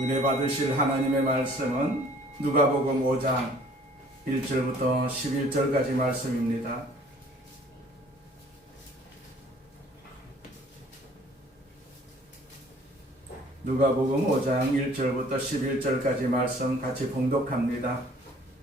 은혜 받으실 하나님의 말씀은 누가복음 5장 1절부터 11절까지 말씀입니다. 누가복음 5장 1절부터 11절까지 말씀 같이 봉독합니다.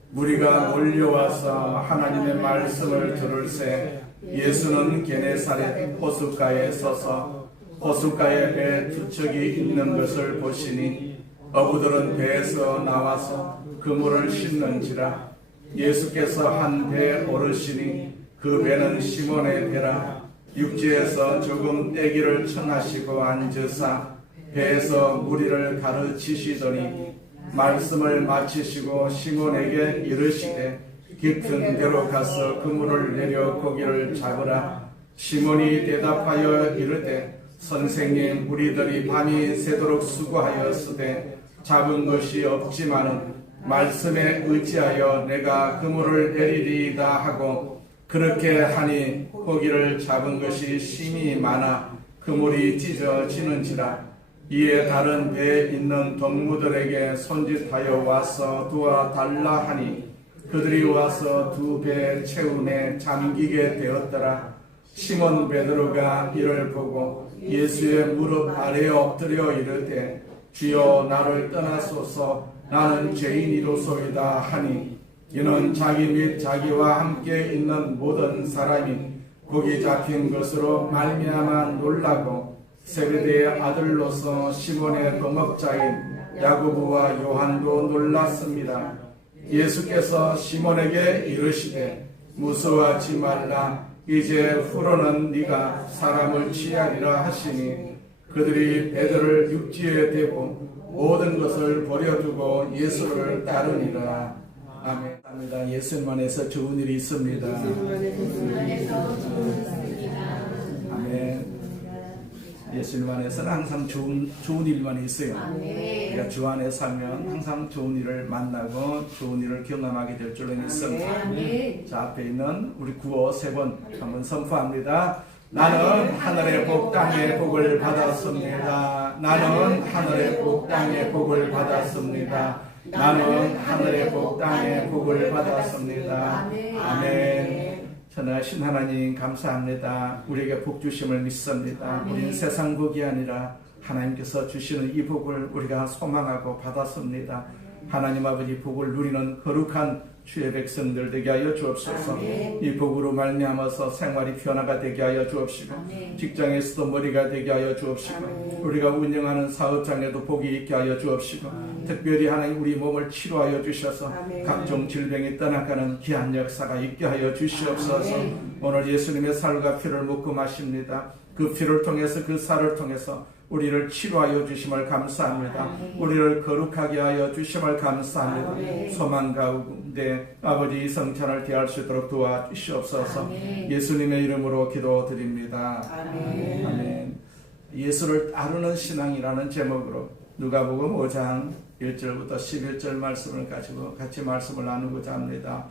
무리가 몰려와서 하나님의 말씀을 들을새 예수는 게네사렛 호숫가에 서서 호숫가에 배 두 척이 있는 것을 보시니 어부들은 배에서 나와서 그물을 싣는지라. 예수께서 한 배에 오르시니 그 배는 시몬의 배라. 육지에서 조금 떼기를 청하시고 앉으사 배에서 무리를 가르치시더니 말씀을 마치시고 시몬에게 이르시되 깊은 데로 가서 그물을 내려 고기를 잡으라. 시몬이 대답하여 이르되 선생님, 우리들이 밤이 새도록 수고하였으되 잡은 것이 없지만은 말씀에 의지하여 내가 그물을 내리리이다 하고 그렇게 하니 고기를 잡은 것이 심히 많아 그물이 찢어지는지라. 이에 다른 배에 있는 동무들에게 손짓하여 와서 도와달라 하니 그들이 와서 두 배 채우매 잠기게 되었더라. 시몬 베드로가 이를 보고 예수의 무릎 아래에 엎드려 이르되 주여 나를 떠나소서 나는 죄인이로소이다 하니 이는 자기 및 자기와 함께 있는 모든 사람이 고기 잡힌 것으로 말미암아 놀라고 세베대의 아들로서 시몬의 동업자인 야고보와 요한도 놀랐습니다. 예수께서 시몬에게 이르시되 무서워하지 말라. 이제 후로는 네가 사람을 취하리라 하시니 그들이 배들을 육지에 대고 모든 것을 버려두고 예수를 따르니라. 아멘. 예수님 안에서 좋은 일이 있습니다. 아멘. 예수님 안에서는 항상 좋은 일만 있어요. 우리가 주 안에 살면 항상 좋은 일을 만나고 좋은 일을 경험하게 될 줄로 믿습니다. 자, 앞에 있는 우리 구호 세 번 한번 선포합니다. 나는 하늘의 복 땅의 복을 받았습니다. 나는 하늘의 복 땅의 복을 받았습니다. 나는 하늘의 복 땅의 복을 받았습니다. 아멘. 전하신 하나님 감사합니다. 우리에게 복 주심을 믿습니다. 우리는 세상 복이 아니라 하나님께서 주시는 이 복을 우리가 소망하고 받았습니다. 하나님 아버지 복을 누리는 거룩한 주의 백성들 되게 하여 주옵소서. 이 복으로 말미암아서 생활이 변화가 되게 하여 주옵시고 직장에서도 머리가 되게 하여 주옵시고 우리가 운영하는 사업장에도 복이 있게 하여 주옵시고 특별히 하나님 우리 몸을 치료하여 주셔서 각종 질병이 떠나가는 귀한 역사가 있게 하여 주시옵소서. 오늘 예수님의 살과 피를 묻고 마십니다. 그 피를 통해서 그 살을 통해서 우리를 치료하여 주심을 감사합니다. 우리를 거룩하게 하여 주심을 감사합니다. 소망 가운데 아버지 성찬을 대할 수 있도록 도와주시옵소서. 예수님의 이름으로 기도드립니다. 아멘. 예수를 따르는 신앙이라는 제목으로 누가복음 5장 1절부터 11절 말씀을 가지고 같이 말씀을 나누고자 합니다.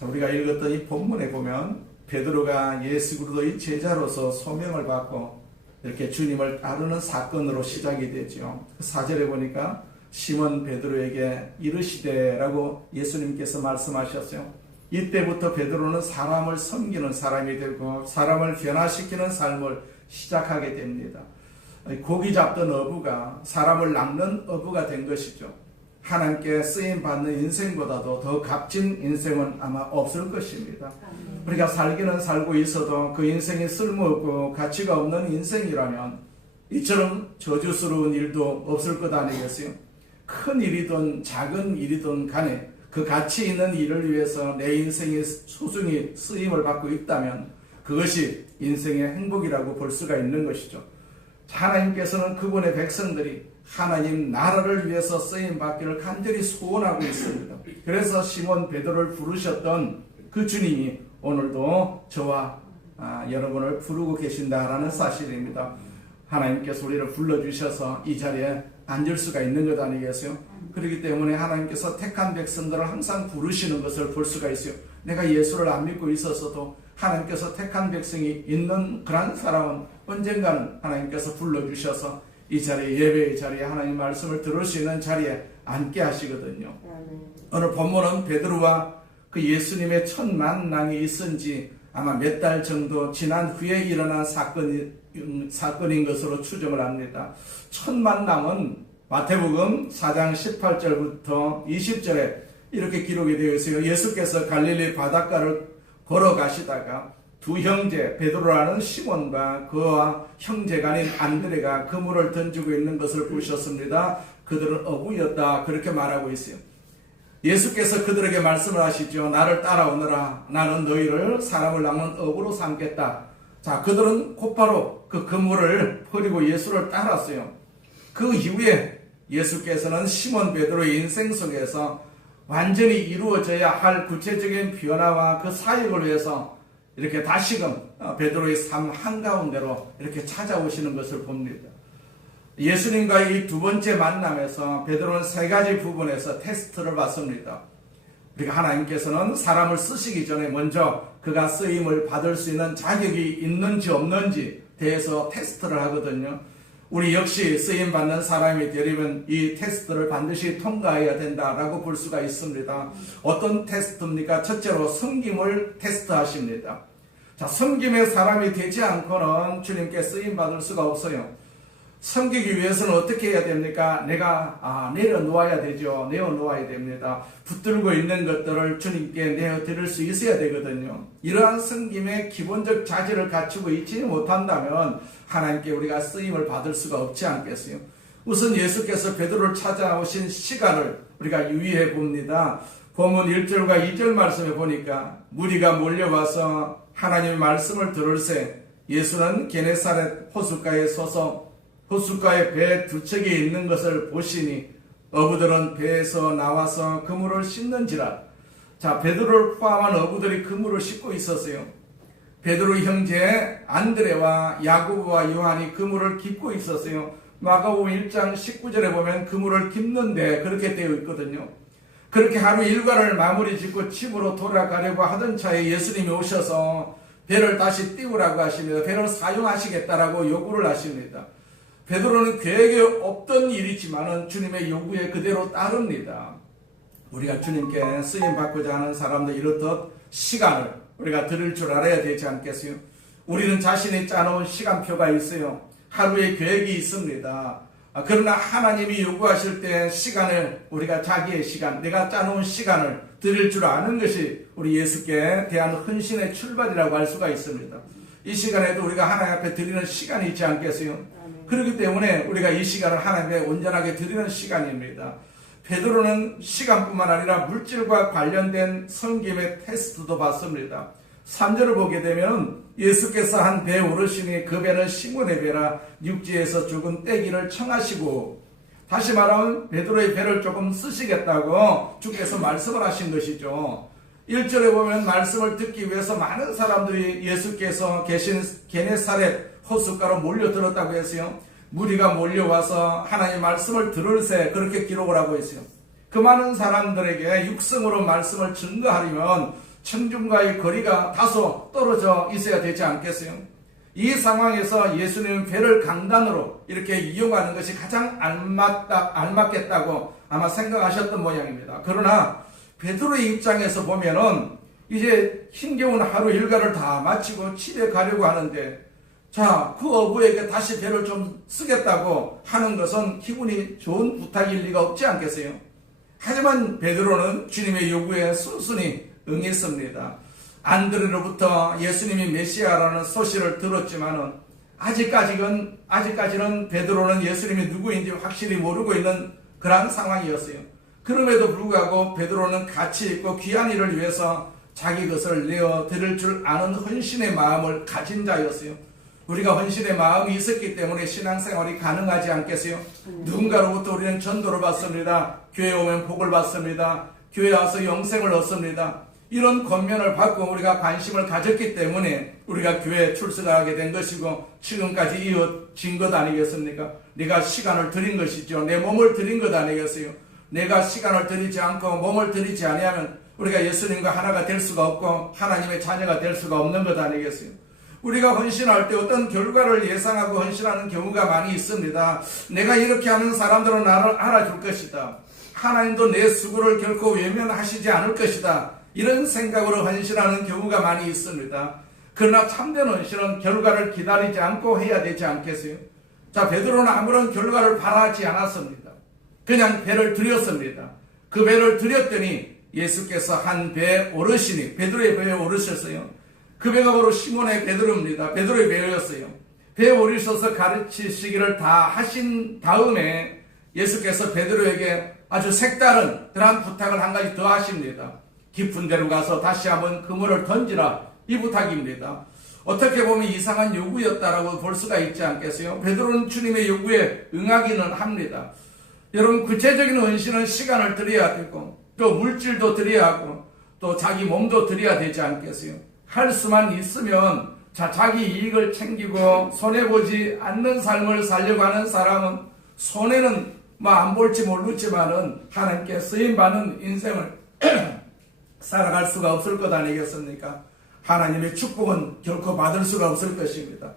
우리가 읽었던 이 본문에 보면 베드로가 예수 그리스도의 제자로서 소명을 받고 이렇게 주님을 따르는 사건으로 시작이 되죠. 4절에 보니까 시몬 베드로에게 이르시되라고 예수님께서 말씀하셨어요. 이때부터 베드로는 사람을 섬기는 사람이 되고 사람을 변화시키는 삶을 시작하게 됩니다. 고기 잡던 어부가 사람을 낚는 어부가 된 것이죠. 하나님께 쓰임받는 인생보다도 더 값진 인생은 아마 없을 것입니다. 우리가 살기는 살고 있어도 그 인생이 쓸모없고 가치가 없는 인생이라면 이처럼 저주스러운 일도 없을 것 아니겠어요? 큰 일이든 작은 일이든 간에 그 가치 있는 일을 위해서 내 인생이 소중히 쓰임을 받고 있다면 그것이 인생의 행복이라고 볼 수가 있는 것이죠. 하나님께서는 그분의 백성들이 하나님 나라를 위해서 쓰임받기를 간절히 소원하고 있습니다. 그래서 시몬 베드로를 부르셨던 그 주님이 오늘도 저와 여러분을 부르고 계신다라는 사실입니다. 하나님께서 우리를 불러주셔서 이 자리에 앉을 수가 있는 것 아니겠어요? 그렇기 때문에 하나님께서 택한 백성들을 항상 부르시는 것을 볼 수가 있어요. 내가 예수를 안 믿고 있었어도 하나님께서 택한 백성이 있는 그런 사람은 언젠가는 하나님께서 불러주셔서 이 자리에, 예배의 자리에, 하나님 말씀을 들을 수 있는 자리에 앉게 하시거든요. 오늘 본문은 베드로와 그 예수님의 첫 만남이 있은 지 아마 몇 달 정도 지난 후에 일어난 사건인 것으로 추정을 합니다. 첫 만남은 마태복음 4장 18절부터 20절에 이렇게 기록이 되어 있어요. 예수께서 갈릴리 바닷가를 걸어가시다가 두 형제 베드로라는 시몬과 그와 형제가 아닌 안드레가 그물을 던지고 있는 것을 보셨습니다. 그들은 어부였다, 그렇게 말하고 있어요. 예수께서 그들에게 말씀을 하시죠. 나를 따라오너라. 나는 너희를 사람을 낚는 어부로 삼겠다. 자, 그들은 곧바로 그 그물을 버리고 예수를 따랐어요. 그 이후에 예수께서는 시몬 베드로의 인생 속에서 완전히 이루어져야 할 구체적인 변화와 그 사역을 위해서 이렇게 다시금 베드로의 삶 한가운데로 이렇게 찾아오시는 것을 봅니다. 예수님과의 이 두 번째 만남에서 베드로는 세 가지 부분에서 테스트를 받습니다. 우리가 하나님께서는 사람을 쓰시기 전에 먼저 그가 쓰임을 받을 수 있는 자격이 있는지 없는지 대해서 테스트를 하거든요. 우리 역시 쓰임받는 사람이 되려면 이 테스트를 반드시 통과해야 된다라고 볼 수가 있습니다. 어떤 테스트입니까? 첫째로 섬김을 테스트하십니다. 자, 섬김의 사람이 되지 않고는 주님께 쓰임받을 수가 없어요. 섬기기 위해서는 어떻게 해야 됩니까? 내가 내려놓아야 되죠. 내어놓아야 됩니다. 붙들고 있는 것들을 주님께 내어드릴 수 있어야 되거든요. 이러한 섬김의 기본적 자질을 갖추고 있지 못한다면 하나님께 우리가 쓰임을 받을 수가 없지 않겠어요? 우선 예수께서 베드로를 찾아오신 시간을 우리가 유의해 봅니다. 본문 1절과 2절 말씀에 보니까 무리가 몰려와서 하나님의 말씀을 들을새 예수는 게네사렛 호숫가에 서서 호숫가에 배 두 척이 있는 것을 보시니 어부들은 배에서 나와서 그물을 씻는지라. 자, 베드로를 포함한 어부들이 그물을 씻고 있었어요. 베드로 형제 안드레와 야고보와 요한이 그물을 깁고 있었어요. 마가복음 1장 19절에 보면 그물을 깁는데 그렇게 되어 있거든요. 그렇게 하루 일과를 마무리 짓고 집으로 돌아가려고 하던 차에 예수님이 오셔서 배를 다시 띄우라고 하십니다. 배를 사용하시겠다라고 요구를 하십니다. 베드로는 계획에 없던 일이지만은 주님의 요구에 그대로 따릅니다. 우리가 주님께 쓰임받고자 하는 사람들 이렇듯 시간을 우리가 들을 줄 알아야 되지 않겠어요? 우리는 자신이 짜놓은 시간표가 있어요. 하루의 계획이 있습니다. 그러나 하나님이 요구하실 때 시간을 우리가 자기의 시간, 내가 짜놓은 시간을 드릴 줄 아는 것이 우리 예수께 대한 헌신의 출발이라고 할 수가 있습니다. 이 시간에도 우리가 하나님 앞에 드리는 시간이 있지 않겠어요? 그렇기 때문에 우리가 이 시간을 하나님께 온전하게 드리는 시간입니다. 베드로는 시간뿐만 아니라 물질과 관련된 섬김의 테스트도 받습니다. 3절을 보게 되면 예수께서 한 배 오르시니 그 배는 시몬의 배라 육지에서 죽은 떼기를 청하시고, 다시 말하면 베드로의 배를 조금 쓰시겠다고 주께서 말씀을 하신 것이죠. 1절에 보면 말씀을 듣기 위해서 많은 사람들이 예수께서 계신 게네사렛 호숫가로 몰려들었다고 했어요. 무리가 몰려와서 하나님의 말씀을 들을새, 그렇게 기록을 하고 있어요. 그 많은 사람들에게 육성으로 말씀을 증거하려면 청중과의 거리가 다소 떨어져 있어야 되지 않겠어요? 이 상황에서 예수님은 배를 강단으로 이렇게 이용하는 것이 가장 알맞겠다고 아마 생각하셨던 모양입니다. 그러나 베드로의 입장에서 보면은 이제 힘겨운 하루 일과를 다 마치고 집에 가려고 하는데, 자, 그 어부에게 다시 배를 좀 쓰겠다고 하는 것은 기분이 좋은 부탁일 리가 없지 않겠어요? 하지만 베드로는 주님의 요구에 순순히 응했습니다. 안드레로부터 예수님이 메시아라는 소식을 들었지만은 아직까지는 베드로는 예수님이 누구인지 확실히 모르고 있는 그러한 상황이었어요. 그럼에도 불구하고 베드로는 가치 있고 귀한 일을 위해서 자기 것을 내어 드릴 줄 아는 헌신의 마음을 가진 자였어요. 우리가 헌신의 마음이 있었기 때문에 신앙생활이 가능하지 않겠어요? 누군가로부터 우리는 전도를 받습니다. 교회 오면 복을 받습니다. 교회 와서 영생을 얻습니다. 이런 권면을 받고 우리가 관심을 가졌기 때문에 우리가 교회에 출석하게 된 것이고 지금까지 이어진 것 아니겠습니까? 내가 시간을 드린 것이죠. 내 몸을 드린 것 아니겠어요? 내가 시간을 드리지 않고 몸을 드리지 아니하면 우리가 예수님과 하나가 될 수가 없고 하나님의 자녀가 될 수가 없는 것 아니겠어요? 우리가 헌신할 때 어떤 결과를 예상하고 헌신하는 경우가 많이 있습니다. 내가 이렇게 하는 사람들은 나를 알아줄 것이다. 하나님도 내 수고를 결코 외면하시지 않을 것이다. 이런 생각으로 헌신하는 경우가 많이 있습니다. 그러나 참된 헌신은 결과를 기다리지 않고 해야 되지 않겠어요? 자, 베드로는 아무런 결과를 바라지 않았습니다. 그냥 배를 들였습니다. 그 배를 들였더니 예수께서 한 배에 오르시니 베드로의 배에 오르셨어요. 그 배가 바로 시몬의 베드로입니다. 베드로의 배였어요. 배에 오르셔서 가르치시기를 다 하신 다음에 예수께서 베드로에게 아주 색다른 그러한 부탁을 한 가지 더 하십니다. 깊은 데로 가서 다시 한번 그물을 던지라, 이 부탁입니다. 어떻게 보면 이상한 요구였다라고 볼 수가 있지 않겠어요? 베드로는 주님의 요구에 응하기는 합니다. 여러분, 구체적인 헌신은 시간을 들여야 되고 또 물질도 들여야 하고 또 자기 몸도 들여야 되지 않겠어요? 할 수만 있으면 자기 이익을 챙기고 손해보지 않는 삶을 살려고 하는 사람은 손해는 안 볼지 모르지만은 하나님께 쓰임받는 인생을 살아갈 수가 없을 것 아니겠습니까? 하나님의 축복은 결코 받을 수가 없을 것입니다.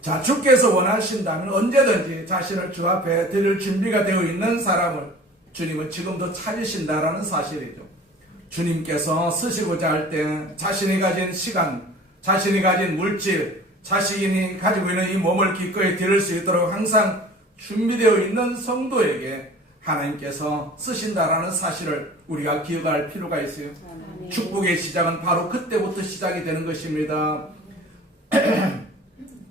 자, 주께서 원하신다면 언제든지 자신을 주 앞에 드릴 준비가 되어 있는 사람을 주님은 지금도 찾으신다라는 사실이죠. 주님께서 쓰시고자 할 때 자신이 가진 시간, 자신이 가진 물질, 자신이 가지고 있는 이 몸을 기꺼이 드릴 수 있도록 항상 준비되어 있는 성도에게 하나님께서 쓰신다라는 사실을 우리가 기억할 필요가 있어요. 축복의 시작은 바로 그때부터 시작이 되는 것입니다.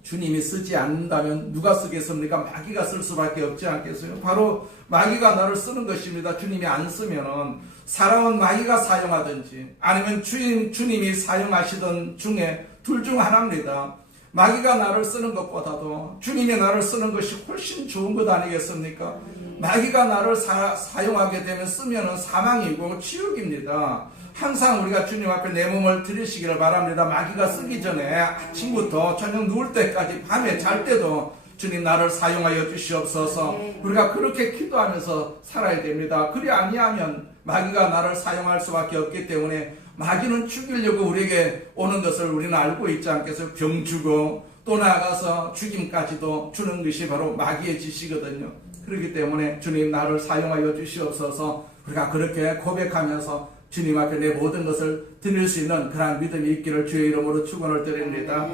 주님이 쓰지 않는다면 누가 쓰겠습니까? 마귀가 쓸 수밖에 없지 않겠어요? 바로 마귀가 나를 쓰는 것입니다. 주님이 안 쓰면은 사람은 마귀가 사용하든지 아니면 주님이 사용하시던 중에 둘 중 하나입니다. 마귀가 나를 쓰는 것보다도 주님이 나를 쓰는 것이 훨씬 좋은 것 아니겠습니까? 마귀가 나를 사용하게 되면 쓰면은 사망이고 치욕입니다. 항상 우리가 주님 앞에 내 몸을 드리시기를 바랍니다. 마귀가 쓰기 전에 아침부터 저녁 누울 때까지 밤에 잘 때도 주님 나를 사용하여 주시옵소서. 우리가 그렇게 기도하면서 살아야 됩니다. 그리 아니하면 마귀가 나를 사용할 수밖에 없기 때문에 마귀는 죽이려고 우리에게 오는 것을 우리는 알고 있지 않겠어요? 병 주고 또 나아가서 죽임까지도 주는 것이 바로 마귀의 짓이거든요. 그렇기 때문에 주님 나를 사용하여 주시옵소서. 우리가 그렇게 고백하면서 주님 앞에 내 모든 것을 드릴 수 있는 그러한 믿음이 있기를 주의 이름으로 축원을 드립니다.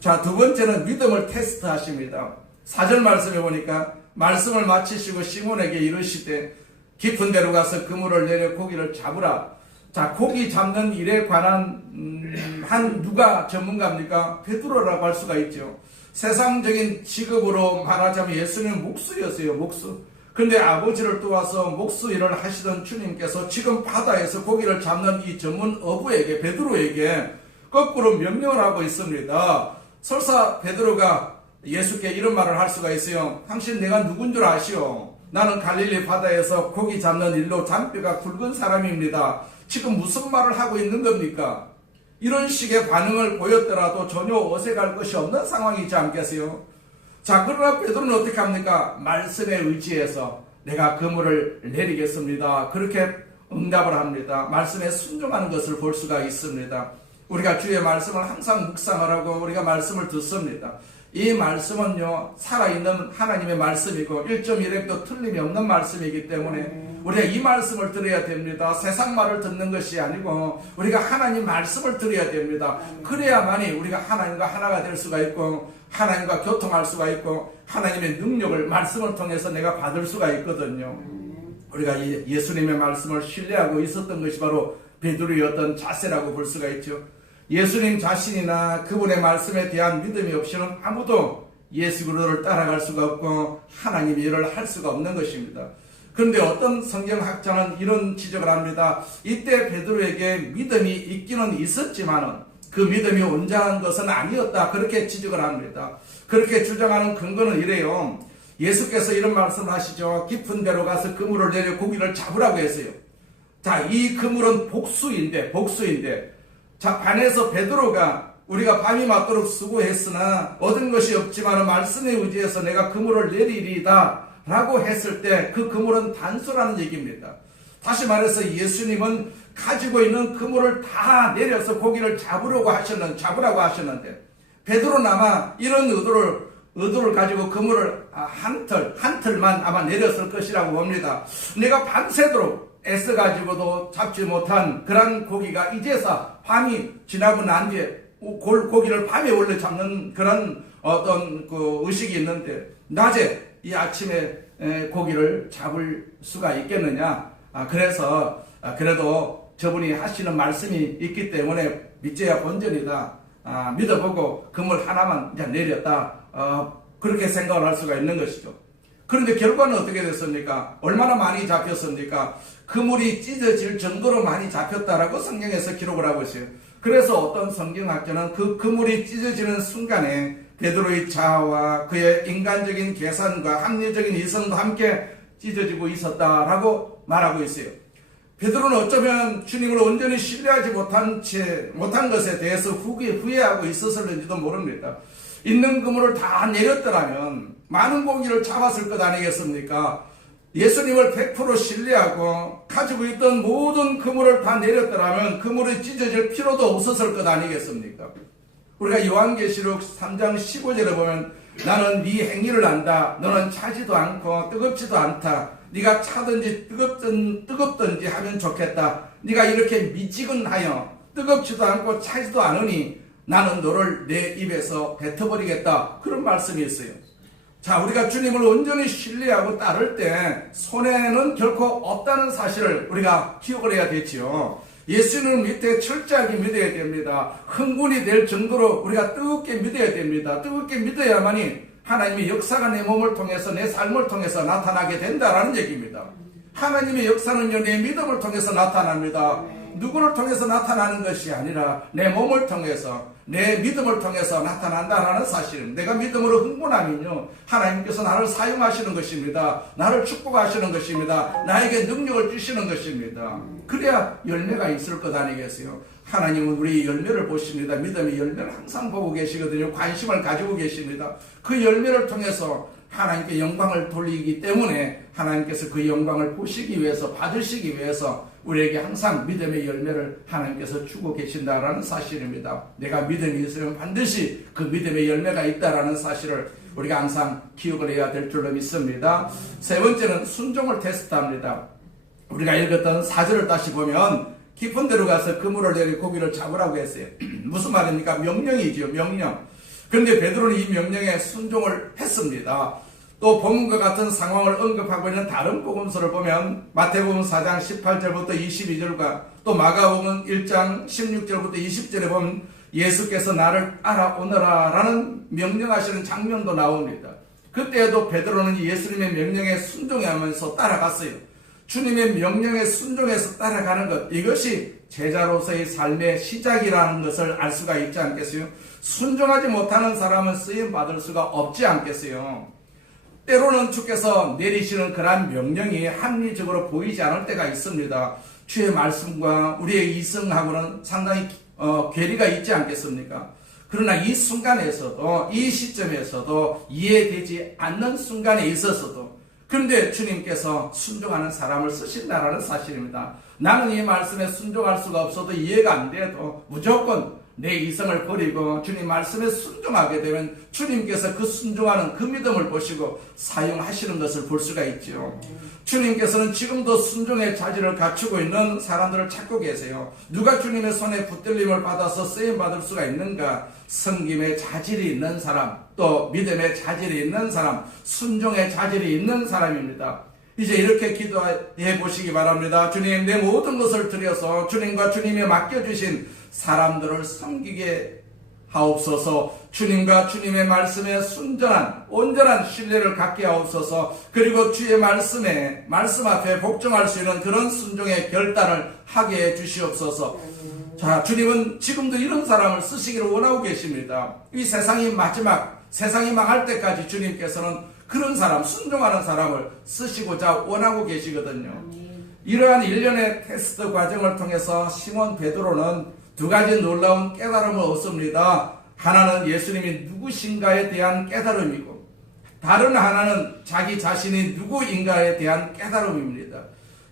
자, 두 번째는 믿음을 테스트하십니다. 4절 말씀에 보니까 말씀을 마치시고 시몬에게 이르시되 깊은 데로 가서 그물을 내려 고기를 잡으라. 자, 고기 잡는 일에 관한 한 누가 전문가입니까? 베드로라고 할 수가 있죠. 세상적인 직업으로 말하자면 예수님은 목수였어요. 목수. 근데 아버지를 도와서 목수 일을 하시던 주님께서 지금 바다에서 고기를 잡는 이 전문 어부에게, 베드로에게 거꾸로 명령을 하고 있습니다. 설사 베드로가 예수께 이런 말을 할 수가 있어요. 당신 내가 누군 줄 아시오? 나는 갈릴리 바다에서 고기 잡는 일로 잔뼈가 굵은 사람입니다. 지금 무슨 말을 하고 있는 겁니까? 이런 식의 반응을 보였더라도 전혀 어색할 것이 없는 상황이지 않겠어요? 자, 그러나 베드로는 어떻게 합니까? 말씀에 의지해서 내가 그물을 내리겠습니다. 그렇게 응답을 합니다. 말씀에 순종하는 것을 볼 수가 있습니다. 우리가 주의 말씀을 항상 묵상하라고 우리가 말씀을 듣습니다. 이 말씀은요, 살아있는 하나님의 말씀이고 1.1획도 틀림이 없는 말씀이기 때문에 우리가 이 말씀을 들어야 됩니다. 세상 말을 듣는 것이 아니고 우리가 하나님 말씀을 들어야 됩니다. 그래야만이 우리가 하나님과 하나가 될 수가 있고 하나님과 교통할 수가 있고 하나님의 능력을 말씀을 통해서 내가 받을 수가 있거든요. 우리가 예수님의 말씀을 신뢰하고 있었던 것이 바로 베드로의 어떤 자세라고 볼 수가 있죠. 예수님 자신이나 그분의 말씀에 대한 믿음이 없이는 아무도 예수 그리스도를 따라갈 수가 없고 하나님의 일을 할 수가 없는 것입니다. 그런데 어떤 성경학자는 이런 지적을 합니다. 이때 베드로에게 믿음이 있기는 있었지만은 그 믿음이 온전한 것은 아니었다. 그렇게 지적을 합니다. 그렇게 주장하는 근거는 이래요. 예수께서 이런 말씀을 하시죠. 깊은 데로 가서 그물을 내려 고기를 잡으라고 했어요. 자, 이 그물은 복수인데 자, 반에서 베드로가 우리가 밤이 맞도록 수고했으나 얻은 것이 없지만 말씀에 의지해서 내가 그물을 내리리다 라고 했을 때 그 그물은 단수라는 얘기입니다. 다시 말해서 예수님은 가지고 있는 그물을 다 내려서 고기를 잡으라고 하셨는데 베드로는 아마 이런 의도를 가지고 그물을 한 틀만 아마 내렸을 것이라고 봅니다. 내가 밤새도록 애써가지고도 잡지 못한 그런 고기가 이제서 밤이 지나고 난 뒤에 고기를 밤에 원래 잡는 그런 어떤 그 의식이 있는데 낮에 이 아침에 고기를 잡을 수가 있겠느냐. 그래서 그래도 저분이 하시는 말씀이 있기 때문에 믿져야 본전이다. 믿어보고 그물 하나만 이제 내렸다. 그렇게 생각을 할 수가 있는 것이죠. 그런데 결과는 어떻게 됐습니까? 얼마나 많이 잡혔습니까? 그물이 찢어질 정도로 많이 잡혔다라고 성경에서 기록을 하고 있어요. 그래서 어떤 성경학자는 그 그물이 찢어지는 순간에 베드로의 자아와 그의 인간적인 계산과 합리적인 이성도 함께 찢어지고 있었다라고 말하고 있어요. 베드로는 어쩌면 주님을 온전히 신뢰하지 못한 것에 대해서 후회하고 있었을는지도 모릅니다. 있는 그물을 다 내렸더라면 많은 고기를 잡았을 것 아니겠습니까? 예수님을 100% 신뢰하고 가지고 있던 모든 그물을 다 내렸더라면 그물이 찢어질 필요도 없었을 것 아니겠습니까? 우리가 요한계시록 3장 15절에 보면 나는 네 행위를 안다. 너는 차지도 않고 뜨겁지도 않다. 네가 차든지 뜨겁든지 하면 좋겠다. 네가 이렇게 미지근하여 뜨겁지도 않고 차지도 않으니 나는 너를 내 입에서 뱉어버리겠다. 그런 말씀이 있어요. 자, 우리가 주님을 온전히 신뢰하고 따를 때 손해는 결코 없다는 사실을 우리가 기억을 해야 되지요. 예수님을 밑에 철저하게 믿어야 됩니다. 흥분이 될 정도로 우리가 뜨겁게 믿어야 됩니다. 뜨겁게 믿어야만이 하나님의 역사가 내 몸을 통해서 내 삶을 통해서 나타나게 된다라는 얘기입니다. 하나님의 역사는요, 내 믿음을 통해서 나타납니다. 누구를 통해서 나타나는 것이 아니라 내 몸을 통해서, 내 믿음을 통해서 나타난다라는 사실입니다. 내가 믿음으로 흥분하면요, 하나님께서 나를 사용하시는 것입니다. 나를 축복하시는 것입니다. 나에게 능력을 주시는 것입니다. 그래야 열매가 있을 것 아니겠어요? 하나님은 우리 열매를 보십니다. 믿음의 열매를 항상 보고 계시거든요. 관심을 가지고 계십니다. 그 열매를 통해서 하나님께 영광을 돌리기 때문에 하나님께서 그 영광을 보시기 위해서, 받으시기 위해서 우리에게 항상 믿음의 열매를 하나님께서 주고 계신다라는 사실입니다. 내가 믿음이 있으면 반드시 그 믿음의 열매가 있다라는 사실을 우리가 항상 기억을 해야 될 줄로 믿습니다. 세 번째는 순종을 테스트합니다. 우리가 읽었던 4절을 다시 보면 깊은 데로 가서 그물을 내리 고기를 잡으라고 했어요. 무슨 말입니까? 명령이지요, 명령. 그런데 베드로는 이 명령에 순종을 했습니다. 또 본문과 같은 상황을 언급하고 있는 다른 복음서를 보면 마태복음 4장 18절부터 22절과 또 마가복음 1장 16절부터 20절에 보면 예수께서 나를 따라오너라 라는 명령하시는 장면도 나옵니다. 그때에도 베드로는 예수님의 명령에 순종하면서 따라갔어요. 주님의 명령에 순종해서 따라가는 것, 이것이 제자로서의 삶의 시작이라는 것을 알 수가 있지 않겠어요? 순종하지 못하는 사람은 쓰임받을 수가 없지 않겠어요? 때로는 주께서 내리시는 그러한 명령이 합리적으로 보이지 않을 때가 있습니다. 주의 말씀과 우리의 이성하고는 상당히 괴리가 있지 않겠습니까? 그러나 이 순간에서도, 이 시점에서도 이해되지 않는 순간에 있어서도, 그런데 주님께서 순종하는 사람을 쓰신다라는 사실입니다. 나는 이 말씀에 순종할 수가 없어도 이해가 안 돼도 무조건 내 이성을 버리고 주님 말씀에 순종하게 되면 주님께서 그 순종하는 그 믿음을 보시고 사용하시는 것을 볼 수가 있죠. 주님께서는 지금도 순종의 자질을 갖추고 있는 사람들을 찾고 계세요. 누가 주님의 손에 붙들림을 받아서 쓰임받을 수가 있는가? 섬김의 자질이 있는 사람, 또 믿음의 자질이 있는 사람, 순종의 자질이 있는 사람입니다. 이제 이렇게 기도해 보시기 바랍니다. 주님, 내 모든 것을 드려서 주님과 주님이 맡겨주신 사람들을 섬기게 하옵소서. 주님과 주님의 말씀에 순전한 온전한 신뢰를 갖게 하옵소서. 그리고 주의 말씀 앞에 복종할 수 있는 그런 순종의 결단을 하게 해 주시옵소서. 자, 주님은 지금도 이런 사람을 쓰시기를 원하고 계십니다. 이 세상이 세상이 망할 때까지 주님께서는 그런 사람, 순종하는 사람을 쓰시고자 원하고 계시거든요. 이러한 일련의 테스트 과정을 통해서 시몬 베드로는 두 가지 놀라운 깨달음을 얻습니다. 하나는 예수님이 누구신가에 대한 깨달음이고, 다른 하나는 자기 자신이 누구인가에 대한 깨달음입니다.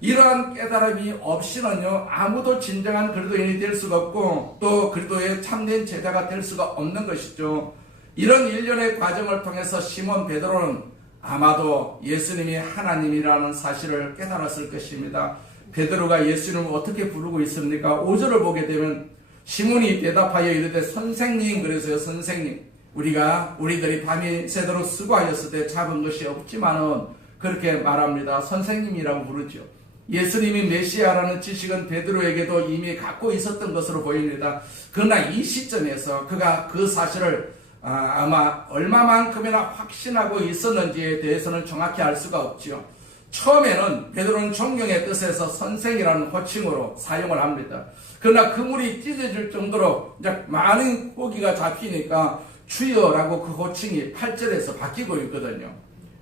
이러한 깨달음이 없이는요, 아무도 진정한 그리스도인이 될 수가 없고 또 그리스도의 참된 제자가 될 수가 없는 것이죠. 이런 일련의 과정을 통해서 시몬 베드로는 아마도 예수님이 하나님이라는 사실을 깨달았을 것입니다. 베드로가 예수님을 어떻게 부르고 있습니까? 5절을 보게 되면 시몬이 대답하여 이르되 선생님, 그래서요, 선생님, 우리들이 밤이 새도록 수고하였을 때 잡은 것이 없지만은 그렇게 말합니다. 선생님이라고 부르죠. 예수님이 메시아라는 지식은 베드로에게도 이미 갖고 있었던 것으로 보입니다. 그러나 이 시점에서 그가 그 사실을 아마 얼마만큼이나 확신하고 있었는지에 대해서는 정확히 알 수가 없지요. 처음에는 베드로는 존경의 뜻에서 선생이라는 호칭으로 사용을 합니다. 그러나 그물이 찢어질 정도로 이제 많은 고기가 잡히니까 주여라고 그 호칭이 8절에서 바뀌고 있거든요.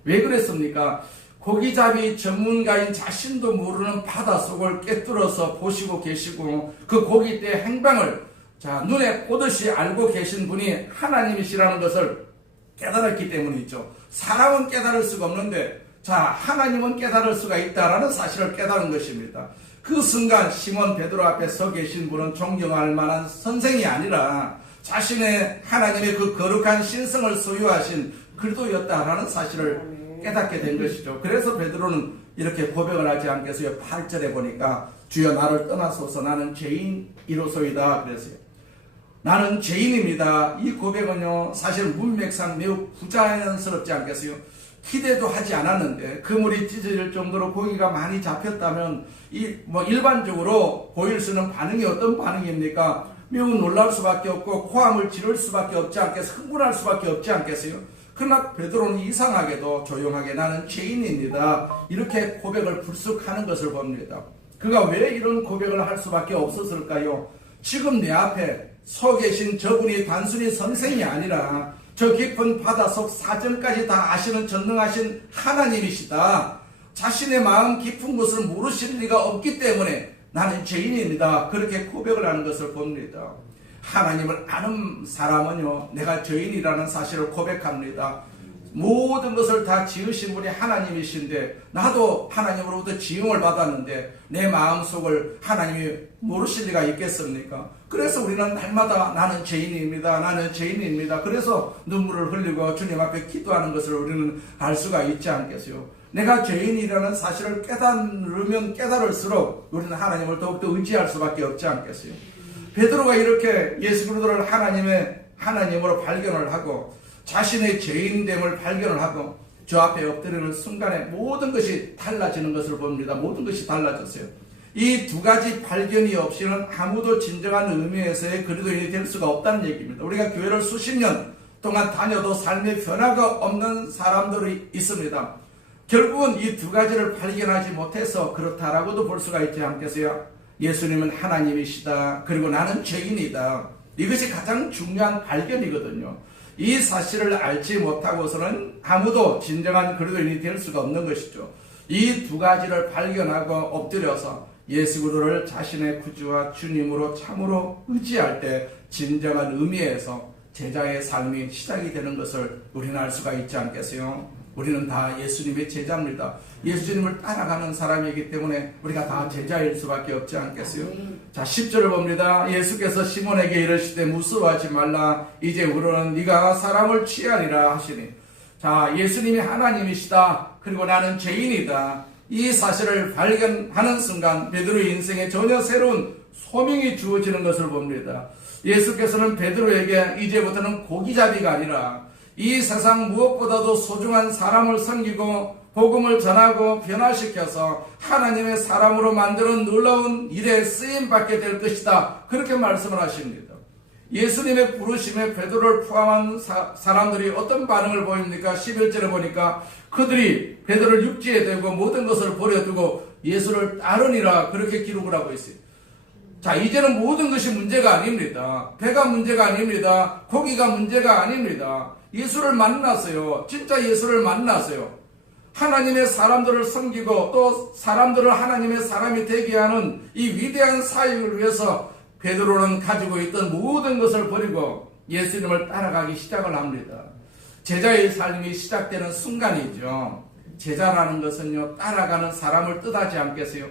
왜 그랬습니까? 고기잡이 전문가인 자신도 모르는 바닷속을 꿰뚫어서 보시고 계시고 그 고기떼 행방을 눈에 보듯이 알고 계신 분이 하나님이시라는 것을 깨달았기 때문이죠. 사람은 깨달을 수가 없는데 하나님은 깨달을 수가 있다라는 사실을 깨달은 것입니다. 그 순간 시몬 베드로 앞에 서 계신 분은 존경할 만한 선생이 아니라 자신의 하나님의 그 거룩한 신성을 소유하신 그리스도였다라는 사실을 깨닫게 된 것이죠. 그래서 베드로는 이렇게 고백을 하지 않겠어요. 8절에 보니까 주여 나를 떠나소서 나는 죄인이로소이다 그랬어요. 나는 죄인입니다. 이 고백은요 사실 문맥상 매우 부자연스럽지 않겠어요? 기대도 하지 않았는데 그물이 찢어질 정도로 고기가 많이 잡혔다면 일반적으로 보일 수 있는 반응이 어떤 반응입니까? 매우 놀랄 수밖에 없고 코함을 지를 수밖에 없지 않겠어요? 흥분할 수밖에 없지 않겠어요? 그러나 베드로는 이상하게도 조용하게 나는 죄인입니다. 이렇게 고백을 불쑥하는 것을 봅니다. 그가 왜 이런 고백을 할 수밖에 없었을까요? 지금 내 앞에 서 계신 저분이 단순히 선생이 아니라 저 깊은 바닷속 사정까지 다 아시는 전능하신 하나님이시다. 자신의 마음 깊은 것을 모르실 리가 없기 때문에 나는 죄인입니다. 그렇게 고백을 하는 것을 봅니다. 하나님을 아는 사람은요 내가 죄인이라는 사실을 고백합니다. 모든 것을 다 지으신 분이 하나님이신데 나도 하나님으로부터 지음을 받았는데 내 마음속을 하나님이 모르실 리가 있겠습니까? 그래서 우리는 날마다 나는 죄인입니다. 나는 죄인입니다. 그래서 눈물을 흘리고 주님 앞에 기도하는 것을 우리는 알 수가 있지 않겠어요? 내가 죄인이라는 사실을 깨달으면 깨달을수록 우리는 하나님을 더욱더 의지할 수밖에 없지 않겠어요? 베드로가 이렇게 예수 그리스도를 하나님으로 발견을 하고 자신의 죄인됨을 발견을 하고 저 앞에 엎드리는 순간에 모든 것이 달라지는 것을 봅니다. 모든 것이 달라졌어요. 이 두 가지 발견이 없이는 아무도 진정한 의미에서의 그리스도인이 될 수가 없다는 얘기입니다. 우리가 교회를 수십 년 동안 다녀도 삶의 변화가 없는 사람들이 있습니다. 결국은 이 두 가지를 발견하지 못해서 그렇다라고도 볼 수가 있지 않겠어요? 예수님은 하나님이시다. 그리고 나는 죄인이다. 이것이 가장 중요한 발견이거든요. 이 사실을 알지 못하고서는 아무도 진정한 그리스도인이 될 수가 없는 것이죠. 이 두 가지를 발견하고 엎드려서 예수 그리스도를 자신의 구주와 주님으로 참으로 의지할 때 진정한 의미에서 제자의 삶이 시작이 되는 것을 우리는 알 수가 있지 않겠어요? 우리는 다 예수님의 제자입니다. 예수님을 따라가는 사람이기 때문에 우리가 다 제자일 수밖에 없지 않겠어요? 자, 10절을 봅니다. 예수께서 시몬에게 이르시되 무서워하지 말라. 이제 우리는 네가 사람을 취하리라 하시니. 자, 예수님이 하나님이시다. 그리고 나는 죄인이다. 이 사실을 발견하는 순간 베드로의 인생에 전혀 새로운 소명이 주어지는 것을 봅니다. 예수께서는 베드로에게 이제부터는 고기잡이가 아니라 이 세상 무엇보다도 소중한 사람을 섬기고 복음을 전하고 변화시켜서 하나님의 사람으로 만드는 놀라운 일에 쓰임받게 될 것이다. 그렇게 말씀을 하십니다. 예수님의 부르심에 베드로를 포함한 사람들이 어떤 반응을 보입니까? 11절에 보니까 그들이 베드로를 육지에 대고 모든 것을 버려두고 예수를 따르니라 그렇게 기록을 하고 있어요. 자, 이제는 모든 것이 문제가 아닙니다. 배가 문제가 아닙니다. 고기가 문제가 아닙니다. 예수를 만났어요. 진짜 예수를 만났어요. 하나님의 사람들을 섬기고 또 사람들을 하나님의 사람이 되게 하는 이 위대한 사역을 위해서 베드로는 가지고 있던 모든 것을 버리고 예수님을 따라가기 시작을 합니다. 제자의 삶이 시작되는 순간이죠. 제자라는 것은요, 따라가는 사람을 뜻하지 않겠어요?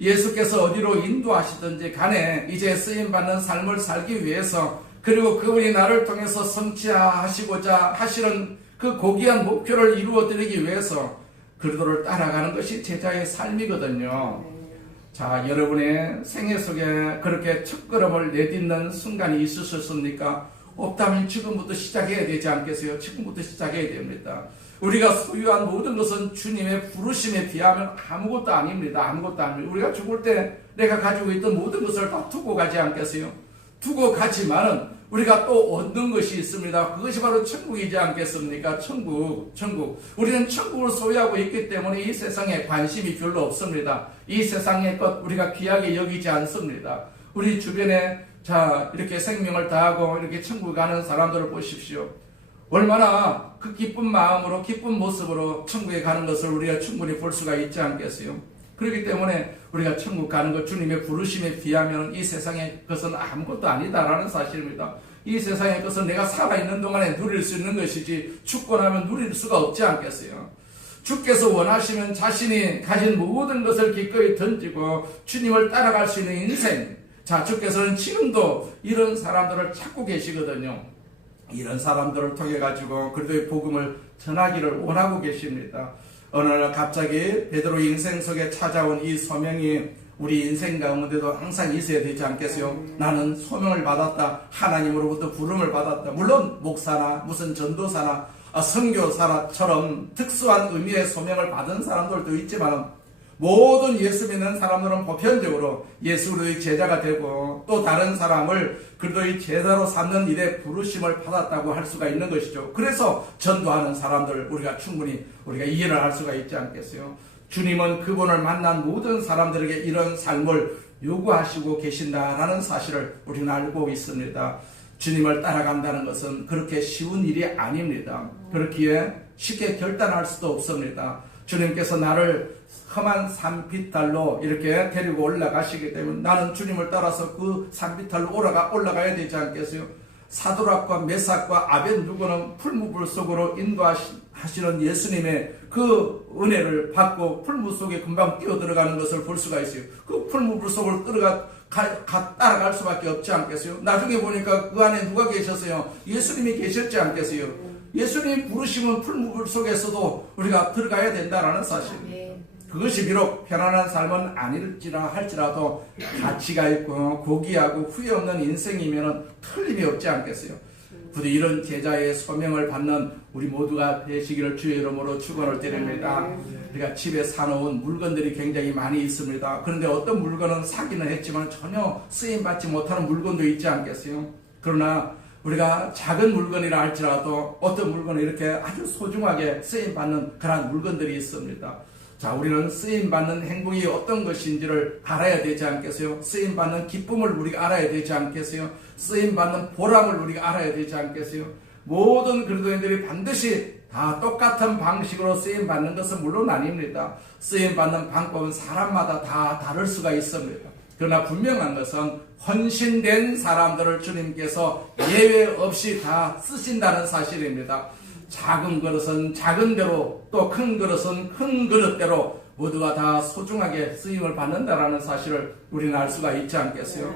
예수께서 어디로 인도하시든지 간에 이제 쓰임받는 삶을 살기 위해서, 그리고 그분이 나를 통해서 성취하시고자 하시는 그 고귀한 목표를 이루어드리기 위해서 그리도를 따라가는 것이 제자의 삶이거든요. 자, 여러분의 생애 속에 그렇게 첫걸음을 내딛는 순간이 있으셨습니까? 없다면 지금부터 시작해야 되지 않겠어요? 지금부터 시작해야 됩니다. 우리가 소유한 모든 것은 주님의 부르심에 비하면 아무것도 아닙니다. 아무것도 아닙니다. 우리가 죽을 때 내가 가지고 있던 모든 것을 다 두고 가지 않겠어요? 두고 가지만은 우리가 또 얻는 것이 있습니다. 그것이 바로 천국이지 않겠습니까? 천국. 우리는 천국을 소유하고 있기 때문에 이 세상에 관심이 별로 없습니다. 이 세상의 것 우리가 귀하게 여기지 않습니다. 우리 주변에 이렇게 생명을 다하고 이렇게 천국 가는 사람들을 보십시오. 얼마나 그 기쁜 마음으로, 기쁜 모습으로 천국에 가는 것을 우리가 충분히 볼 수가 있지 않겠어요? 그렇기 때문에 우리가 천국 가는 것, 주님의 부르심에 비하면 이 세상의 것은 아무것도 아니다라는 사실입니다. 이 세상의 것은 내가 살아있는 동안에 누릴 수 있는 것이지 죽고 나면 누릴 수가 없지 않겠어요? 주께서 원하시면 자신이 가진 모든 것을 기꺼이 던지고 주님을 따라갈 수 있는 인생, 주께서는 지금도 이런 사람들을 찾고 계시거든요. 이런 사람들을 통해 가지고 그리스도의 복음을 전하기를 원하고 계십니다. 어느 날 갑자기 베드로 인생 속에 찾아온 이 소명이 우리 인생 가운데도 항상 있어야 되지 않겠어요? 나는 소명을 받았다. 하나님으로부터 부름을 받았다. 물론 목사나 무슨 전도사나 선교사처럼 특수한 의미의 소명을 받은 사람들도 있지만 모든 예수 믿는 사람들은 보편적으로 예수 그리스도의 제자가 되고 또 다른 사람을 그리스도의 제자로 삼는 일에 부르심을 받았다고 할 수가 있는 것이죠. 그래서 전도하는 사람들 충분히 우리가 이해를 할 수가 있지 않겠어요? 주님은 그분을 만난 모든 사람들에게 이런 삶을 요구하시고 계신다라는 사실을 우리는 알고 있습니다. 주님을 따라간다는 것은 그렇게 쉬운 일이 아닙니다. 그렇기에 쉽게 결단할 수도 없습니다. 주님께서 나를 험한 산비탈로 이렇게 데리고 올라가시기 때문에 나는 주님을 따라서 그 산비탈로 올라가야 되지 않겠어요? 사드락과 메삭과 아벤누고는 풀무불 속으로 인도하시는 예수님의 그 은혜를 받고 풀무 속에 금방 뛰어들어가는 것을 볼 수가 있어요. 그 풀무불 속으로 따라갈 수밖에 없지 않겠어요? 나중에 보니까 그 안에 누가 계셨어요? 예수님이 계셨지 않겠어요? 예수님이 부르시면 풀무불 속에서도 우리가 들어가야 된다는 사실. 그것이 비록 편안한 삶은 아닐지라 할지라도 가치가 있고 고귀하고 후회 없는 인생이면 틀림이 없지 않겠어요? 부디 이런 제자의 소명을 받는 우리 모두가 되시기를 주의 이름으로 축원을 드립니다. 우리가 집에 사놓은 물건들이 굉장히 많이 있습니다. 그런데 어떤 물건은 사기는 했지만 전혀 쓰임받지 못하는 물건도 있지 않겠어요? 그러나 우리가 작은 물건이라 할지라도 어떤 물건은 이렇게 아주 소중하게 쓰임받는 그런 물건들이 있습니다. 우리는 쓰임받는 행복이 어떤 것인지를 알아야 되지 않겠어요? 쓰임받는 기쁨을 우리가 알아야 되지 않겠어요? 쓰임받는 보람을 우리가 알아야 되지 않겠어요? 모든 그리스도인들이 반드시 다 똑같은 방식으로 쓰임받는 것은 물론 아닙니다. 쓰임받는 방법은 사람마다 다 다를 수가 있습니다. 그러나 분명한 것은 헌신된 사람들을 주님께서 예외 없이 다 쓰신다는 사실입니다. 작은 그릇은 작은 대로 또 큰 그릇은 큰 그릇대로 모두가 다 소중하게 쓰임을 받는다라는 사실을 우리는 알 수가 있지 않겠어요?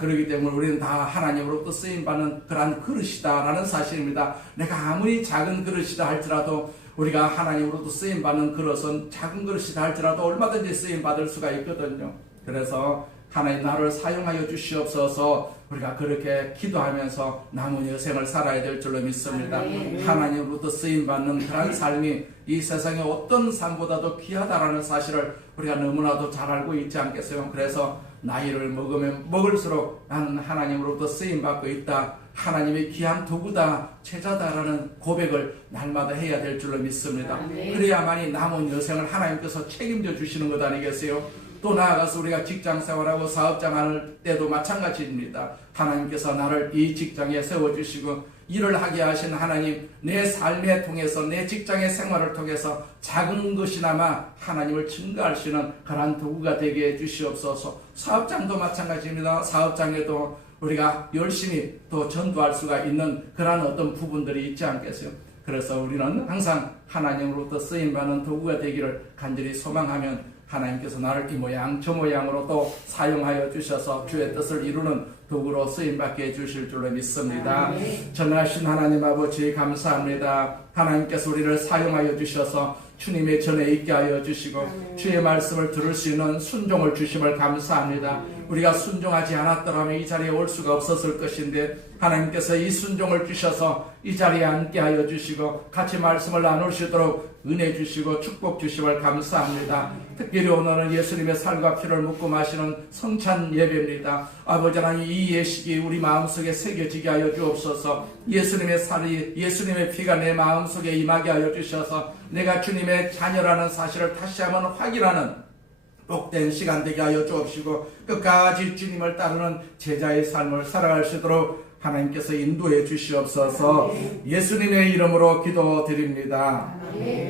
그렇기 때문에 우리는 다 하나님으로부터 쓰임받는 그러한 그릇이다라는 사실입니다. 내가 아무리 작은 그릇이다 할지라도 우리가 하나님으로부터 쓰임받는 그릇은 작은 그릇이다 할지라도 얼마든지 쓰임받을 수가 있거든요. 그래서 하나님 나를 사용하여 주시옵소서 우리가 그렇게 기도하면서 남은 여생을 살아야 될 줄로 믿습니다. 하나님으로부터 쓰임받는 그런 삶이 이 세상의 어떤 삶보다도 귀하다라는 사실을 우리가 너무나도 잘 알고 있지 않겠어요? 그래서 나이를 먹으면 먹을수록 나는 하나님으로부터 쓰임받고 있다. 하나님의 귀한 도구다, 제자다라는 고백을 날마다 해야 될 줄로 믿습니다. 그래야만이 남은 여생을 하나님께서 책임져 주시는 것 아니겠어요? 또 나아가서 우리가 직장 생활하고 사업장 할 때도 마찬가지입니다. 하나님께서 나를 이 직장에 세워주시고 일을 하게 하신 하나님, 내 삶에 통해서 내 직장의 생활을 통해서 작은 것이나마 하나님을 증거할 수 있는 그러한 도구가 되게 해주시옵소서. 사업장도 마찬가지입니다. 사업장에도 우리가 열심히 또 전도할 수가 있는 그러한 어떤 부분들이 있지 않겠어요? 그래서 우리는 항상 하나님으로부터 쓰임받는 도구가 되기를 간절히 소망하면 하나님께서 나를 이 모양 저 모양으로 또 사용하여 주셔서 주의 뜻을 이루는 도구로 쓰임받게 해주실 줄로 믿습니다. 전능하신 하나님 아버지 감사합니다. 하나님께서 우리를 사용하여 주셔서 주님의 전에 있게 하여 주시고 주의 말씀을 들을 수 있는 순종을 주심을 감사합니다. 우리가 순종하지 않았더라면 이 자리에 올 수가 없었을 것인데 하나님께서 이 순종을 주셔서 이 자리에 앉게 하여 주시고 같이 말씀을 나눌 수 있도록 은혜 주시고 축복 주심을 감사합니다. 특별히 오늘은 예수님의 살과 피를 묻고 마시는 성찬 예배입니다. 아버지 하나님 이 예식이 우리 마음속에 새겨지게 하여 주옵소서. 예수님의 살이 예수님의 피가 내 마음속에 임하게 하여 주셔서 내가 주님의 자녀라는 사실을 다시 한번 확인하는 복된 시간 되게 하여 주옵시고 끝까지 주님을 따르는 제자의 삶을 살아갈 수 있도록 하나님께서 인도해 주시옵소서. 예수님의 이름으로 기도드립니다.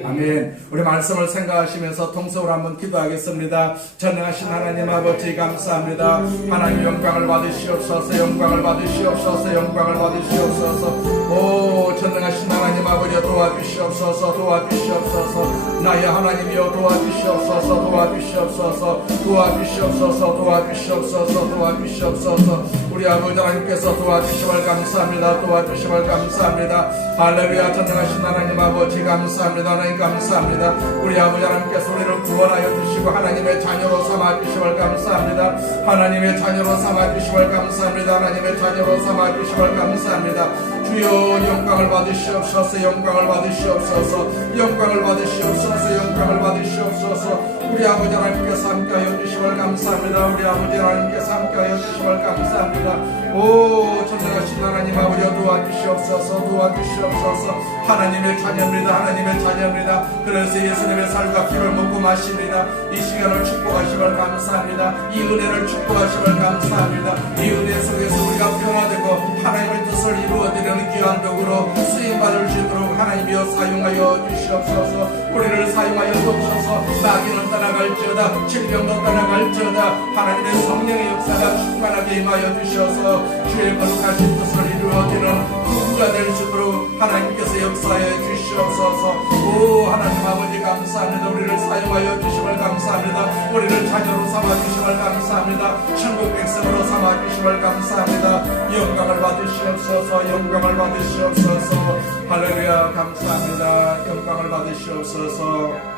아멘. 우리 말씀을 생각하시면서 통성으로 한번 기도하겠습니다. 전능하신 하나님 아버지 감사합니다. 하나님 영광을 받으시옵소서. 영광을 받으시옵소서. 영광을 받으시옵소서. 오 전능하신 하나님 아버지 도와주시옵소서. 도와주시옵소서. 나의 하나님이여 도와주시옵소서. 도와주시옵소서. 도와주시옵소서. 도와주시옵소서. 도와주시옵소서. 우리 아버지 하나님께서 도와주심을 감사합니다. 도와주심을 감사합니다. 할렐루야. 전능하신 하나님 아버지 감사합니다. 하나님 감사합니다. 우리 아버지 하나님께서 우리를 구원하여 주시고 하나님의 자녀로 삼아주심을 감사합니다. 하나님의 자녀로 삼아주심을 감사합니다. 하나님의 자녀로 삼아주심을 감사합니다. 주여 영광을 받으시옵소서. 영광을 받으시옵소서. 영광을 받으시옵소서. 영광을 받으시옵소서. 우리 아버지 하나님께서 함께하여 주심을 감사합니다. 우리 아버지 하나님께서 함께하여 주심을 감사합니다. 오 전능하신 하나님 아버지 도와주시옵소서. 도와주시옵소서. 하나님의 자녀입니다. 하나님의 자녀입니다. 그래서 예수님의 살과 피를 먹고 마십니다. 이 시간을 축복하심을 감사합니다. 이 은혜를 축복하심을 감사합니다. 이 은혜 속에서 우리가 변화되고 하나님의 뜻을 이루어드리는 귀한 도구로 쓰임받을 수 있도록 하나님이여 사용하여 주시옵소서. 우리를 사용하여 주옵소서. 마귀는 떠나갈지어다 질병도 떠나갈지어다 하나님의 성령의 역사가 충만하게 임하여 주셔서 주의 거룩하신 뜻을 이루어지는 도구가 될 수 있도록 하나님께서 역사해 주시옵소서. 오 하나님 아버지 감사합니다. 우리를 사용하여 주심을 감사합니다. 우리를 자녀로 삼아주심을 감사합니다. 천국 백성으로 삼아주심을 감사합니다. 영광을 받으시옵소서. 영광을 받으시옵소서. 할렐루야 감사합니다. 영광을 받으시옵소서.